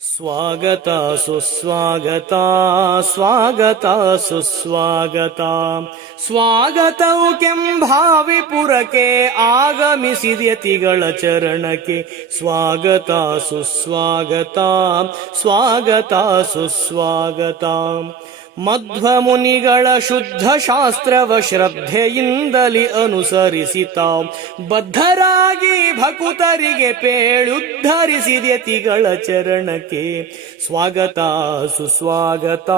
ಸ್ವಾಗತ ಸುಸ್ವಾಗತ ಸ್ವಾಗತ ಸುಸ್ವಾಗತ. ಸ್ವಾಗತವು ಕೆಂಭಾವಿಪುರಕ್ಕೆ ಆಗಮಿಸಿದ್ಯತಿಗಳ ಚರಣಕ್ಕೆ. ಸ್ವಾಗತ ಸುಸ್ವಾಗತ ಸ್ವಾಗತ ಸುಸ್ವಾಗತ. ಮಧ್ವ ಮುನಿಗಳ ಶುದ್ಧ ಶಾಸ್ತ್ರವ ಶ್ರದ್ಧೆಯಿಂದಲಿ ಅನುಸರಿಸಿತ. ಬದ್ಧರಾಗಿ ಭಕುತರಿಗೆ ಪೇಳುದ್ಧರಿಸಿದ್ಯತಿಗಳ ಚರಣಕ್ಕೆ. ಸ್ವಾಗತ ಸುಸ್ವಾಗತ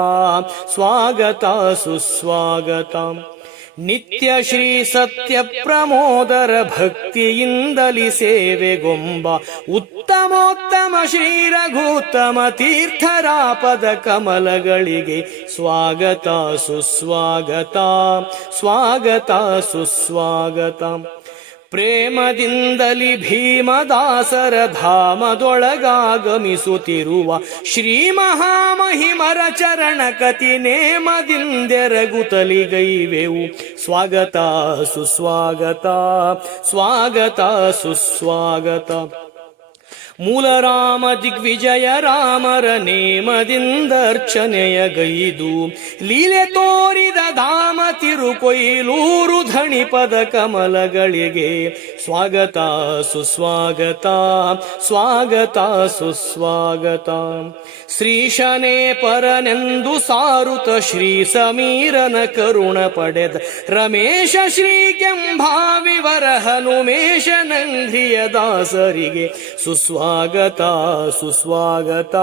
ಸ್ವಾಗತ ಸುಸ್ವಾಗತ. ನಿತ್ಯ ಶ್ರೀ ಸತ್ಯ ಪ್ರಮೋದರ ಭಕ್ತಿಯಿಂದಲಿ ಸೇವೆಗೊಂಬ ಉತ್ತಮೋತ್ತಮ ಶ್ರೀ ರಘುತ್ತಮ ತೀರ್ಥರಾಪದ ಕಮಲಗಳಿಗೆ ಸ್ವಾಗತ ಸುಸ್ವಾಗತ ಸ್ವಾಗತ ಸುಸ್ವಾಗತ. ಪ್ರೇಮದಿಂದಲಿ ಭೀಮದಾಸರ ಧಾಮದೊಳಗಾಗಮಿಸುತ್ತಿರುವ ಶ್ರೀ ಮಹಾಮಹಿಮರ ಚರಣ ಕತಿ ನೇಮದಿಂದೆರಗುತ್ತಲಿಗೈವೆವು ಸ್ವಾಗತ, ಸುಸ್ವಾಗತ ಸ್ವಾಗತ, ಸುಸ್ವಾಗತ. ಮೂಲರಾಮ ದಿಗ್ವಿಜಯ ರಾಮರ ನೇಮದಿಂದರ್ಚನೆಯ ಗೈದು ಲೀಲೆ ತೋರಿದ ಧಾಮ ತಿರುಕೊಯ್ಲೂರು ಧಣಿಪದ ಕಮಲಗಳಿಗೆ ಸ್ವಾಗತ ಸುಸ್ವಾಗತ ಸ್ವಾಗತ ಸುಸ್ವಾಗತ. ಶ್ರೀಶನೇ ಪರನೆಂದು ಸಾರುತ ಶ್ರೀ ಸಮೀರನ ಕರುಣ ಪಡೆದ ರಮೇಶ ಶ್ರೀ ಕೆಂಭಾವಿವರ ಹನುಮೇಶ ನಂದಿಯ ದಾಸರಿಗೆ ಸುಸ್ವಾಗತ ಸುಸ್ವಾಗತ,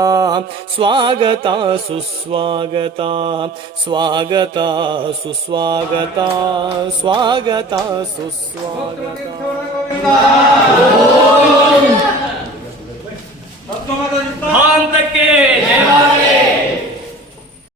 ಸ್ವಾಗತ ಸುಸ್ವಾಗತ ಸ್ವಾಗತ, ಸುಸ್ವಾಗತ. ಸ್ವಾಗತ ಸ್ವಾಗತ ಸುಸ್ವಾಗತ. ಭಾರತಕ್ಕೆ